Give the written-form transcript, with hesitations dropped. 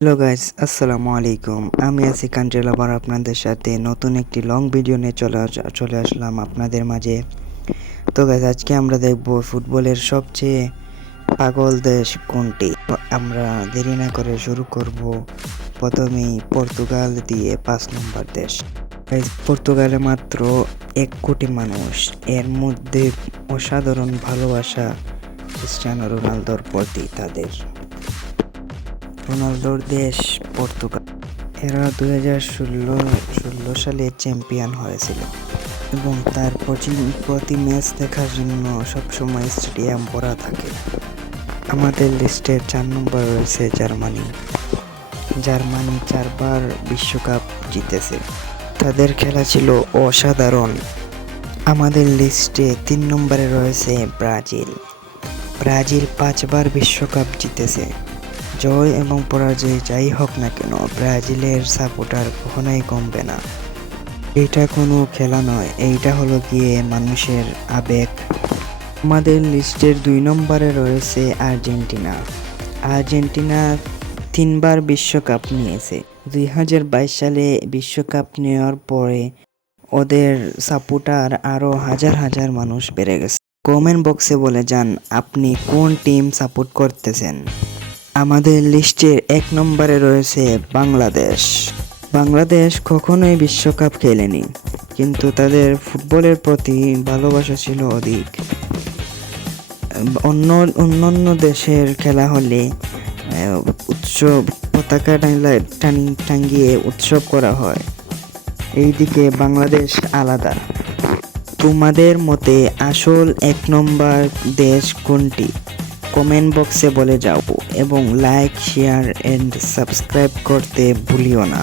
Hello guys, আসসালামু আলাইকুম। আমি আছি কান্ট্রিল, আবার আপনাদের সাথে নতুন একটি লং ভিডিও নিয়ে চলে আসলাম আপনাদের মাঝে। তো গাইস, আজকে আমরা দেখব ফুটবলের সবচেয়ে পাগল দেশ কোনটি। আমরা দেরি না করে শুরু করব প্রথমেই পর্তুগাল দিয়ে। 5 নম্বর দেশ গাইস, পর্তুগালে মাত্র 1 কোটি মানুষ। এর মধ্যে অসাধারণ ভালোবাসা ক্রিস্টিয়ানো রোনালদোর প্রতি তাদের। রোনালদোর দেশ পর্তুগাল। এরা 2016 সালে চ্যাম্পিয়ন হয়েছিল এবং তার প্রতি ম্যাচ দেখার জন্য সবসময় স্টেডিয়াম ভরা থাকে। আমাদের লিস্টের 4 নম্বর রয়েছে জার্মানি। জার্মানি 4বার বিশ্বকাপ জিতেছে, তাদের খেলা ছিল অসাধারণ। আমাদের লিস্টে 3 নম্বরে রয়েছে ব্রাজিল। ব্রাজিল 5বার বিশ্বকাপ জিতেছে। জয় এবং পরাজয় যাই হোক না কেন, ব্রাজিলের সাপোর্টার কখনোই কমবে না। এইটা কোনো খেলা নয়, এইটা হলো গিয়ে মানুষের আবেগ। আমাদের লিস্টের 2 নম্বরে রয়েছে আর্জেন্টিনা। আর্জেন্টিনা 3বার বিশ্বকাপ নিয়েছে। 2022 সালে বিশ্বকাপ নেওয়ার পরে ওদের সাপোর্টার আরও হাজার হাজার মানুষ বেড়ে গেছে। কমেন্ট বক্সে বলে যান আপনি কোন টিম সাপোর্ট করতেছেন। আমাদের লিস্টের 1 নম্বরে রয়েছে বাংলাদেশ। বাংলাদেশ কখনোই বিশ্বকাপ খেলেনি, কিন্তু তাদের ফুটবলের প্রতি ভালোবাসা ছিল অধিক। অন্যান্য দেশের খেলা হলে উৎসব, পতাকা টাঙ্গিয়ে উৎসব করা হয়, এইদিকে বাংলাদেশ আলাদা। তোমাদের মতে আসল 1 নম্বর দেশ কোনটি? কমেন্ট বক্সে বলে যাও এবং লাইক, শেয়ার এন্ড সাবস্ক্রাইব করতে ভুলিও না।